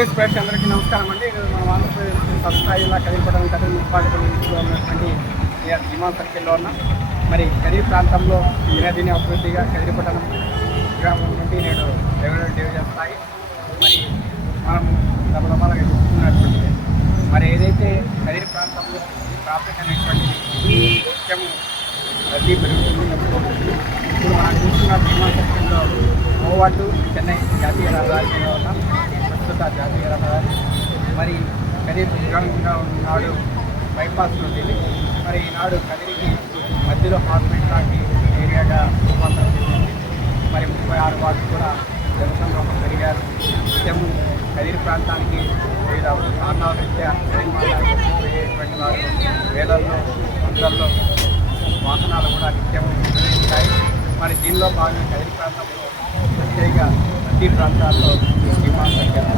News ప్రేక్షకులందరికీ నమస్కారం అండి. మనం ఆంధ్రప్రదేశ్ సబ్స్థాయి జిల్లా కదిరిపట్నం కదిరి మున్సిపాలిటీలో ఉన్నటువంటి విమాన సర్కిల్లో ఉన్నాం. మరి కదిరి ప్రాంతంలో దినదిన అభివృద్ధిగా కదిరిపట్టణం గ్రామం నుండి నేడు రెవెన్యూ డివిజన్ స్థాయి. మరి మనం దమదమాలుగా చెప్తున్నటువంటి మరి ఏదైతే కదిరి ప్రాంతంలో ట్రాఫిక్ అనేటువంటి ముఖ్యము రద్దీ పెరుగుతుంది నడుపుకోవచ్చు ఇప్పుడు మనం చూస్తున్న విమాన సర్కిల్లో మోవాటు చెన్నై జాతీయ రహదారిలో ఉన్నాం. ప్రస్తుత జాతీయ రహదారి మరి కదిరి దూరంగా ఉన్నాడు బైపాస్ నుండి. మరి ఈనాడు కదిరికి మధ్యలో హాస్పిటల్ లాంటి ఏరియాగా రూపాంతరం చెందింది. మరి ముప్పై ఆరు వార్డు కూడా జనసంఘం పెరిగారు. నిత్యము కదిరి ప్రాంతానికి వివిధ కారణాల రీత్యా పోయేటువంటి వారు వేలల్లో వందల్లో వాహనాలు కూడా నిత్యము ఉంటాయి మరి దీనిలో భాగంగా కదిరి ప్రాంతంలో సిటీ ప్రాంతాల్లో డిమాండ్ సర్కిల్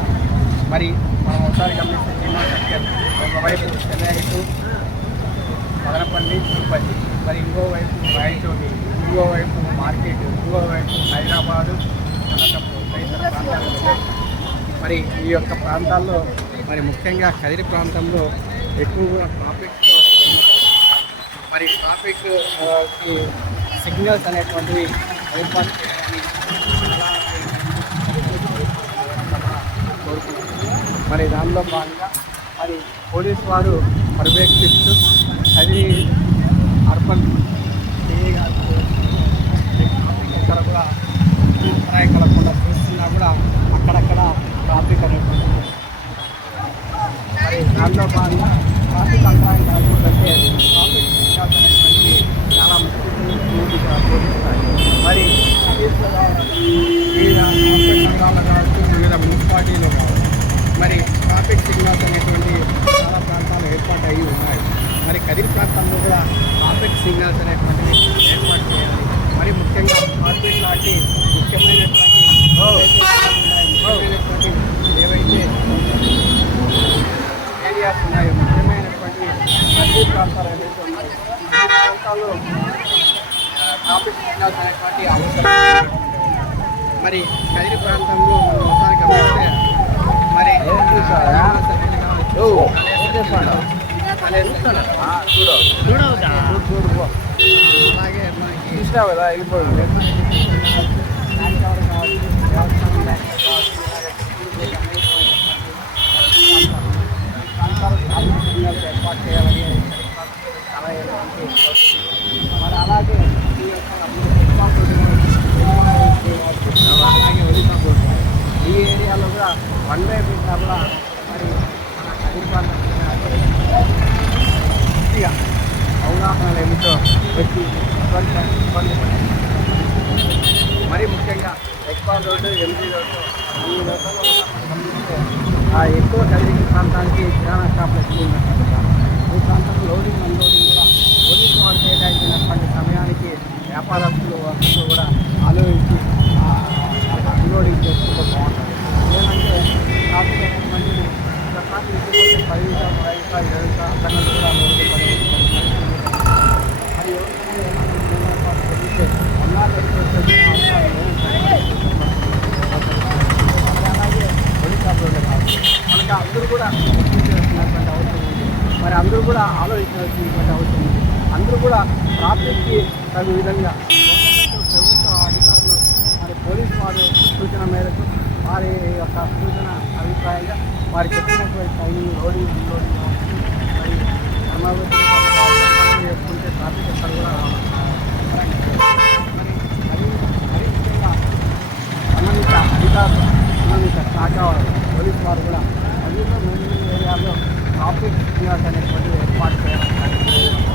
మరి మనం ఒకసారి గమనిస్తే డిమాండ్ సర్కిల్ ఒకవైపు చెన్నైటు మదనపల్లి తిరుపతి మరి ఇంకోవైపు రాయచోటి ఇంకోవైపు మార్కెట్ ఇంకోవైపు హైదరాబాదు అనంతపురం తదితర ప్రాంతాలు ఉన్నాయి. మరి ఈ యొక్క ప్రాంతాల్లో మరి ముఖ్యంగా కదిరి ప్రాంతంలో ఎక్కువగా ట్రాఫిక్ మరి ట్రాఫిక్ సిగ్నల్స్ అనేటువంటివి ఏర్పాటు చేయాలని కోరుకుంటున్నాను మరి దానిలో భాగంగా మరి పోలీస్ వారు పర్యవేక్షిస్తూ అది అర్బన్ సిఐ గారు కూడా అంతరాయం కలగకుండా చూస్తున్నా కూడా అక్కడక్కడ ట్రాఫిక్ అనేది మరి దానిలో భాగంగా ట్రాఫిక్ అంతరాయం కలగకూడదంటే ట్రాఫిక్ అనేటువంటి చాలా ముఖ్యంగా బోధిస్తాయి మరి వివిధ హాస్పిటల్ కావచ్చు వివిధ మున్సిపాలిటీలు కావచ్చు మరి ట్రాఫిక్ సిగ్నల్స్ అనేటువంటి చాలా ప్రాంతాలు ఏర్పాటు అయ్యి ఉన్నాయి. మరి కదిరి ప్రాంతంలో కూడా ట్రాఫిక్ సిగ్నల్స్ అనేటువంటివి ఏర్పాటు చేయాలి. మరి ముఖ్యంగా మార్కెట్ లాంటి ముఖ్యమైనటువంటి ఏవైతే ఏరియాస్ ఉన్నాయో ముఖ్యమైనటువంటి కదిరి ప్రాంతాలు ఏవైతే ఉన్నాయో ప్రాంతాల్లో ట్రాఫిక్ సిగ్నల్స్ అనేటువంటి అవసరం. మరి కదిరి ప్రాంతంలో మనం ఒకసారి గమనిస్తే మరి అలాగే మనకి చూసినావు కదా వెళ్ళిపోయింది ఏర్పాటు చేయాలని మరి అలాగే ఈ అలాగే వెళ్తాం ఈ ఏరియాలో కూడా వన్ వే పెట్టినా కూడా మరి మన అవగాహనలు ఏమిటో వచ్చి ఇబ్బంది మరీ ముఖ్యంగా ఎక్స్పాల్ రోడ్డు ఎంజీ రోడ్డు ఈ రోడ్లలో ఆ ఎక్కువ కలిగిన ప్రాంతానికి కిరాణా షాపులు ఎక్కువ ఉన్నట్టు ఈ ప్రాంతంలో నిమిషాలు పది నిమిషాలు కూడా లోడింగ్ పడే మరి ఎవరికైనా ఏమైనా ఏర్పాటు అలాగే ఒడిశాలోనే మనకి అందరూ కూడా అవసరం ఉంది మరి అందరూ కూడా ఆలోచించాల్సినటువంటి అవసరం ఉంది. అందరూ కూడా ట్రాఫిక్కి తగు విధంగా శాఖ పోలీస్ వారు కూడా అభివృద్ధి ఏరియాలో ట్రాఫిక్ అనేటువంటి ఏర్పాటు చేయడం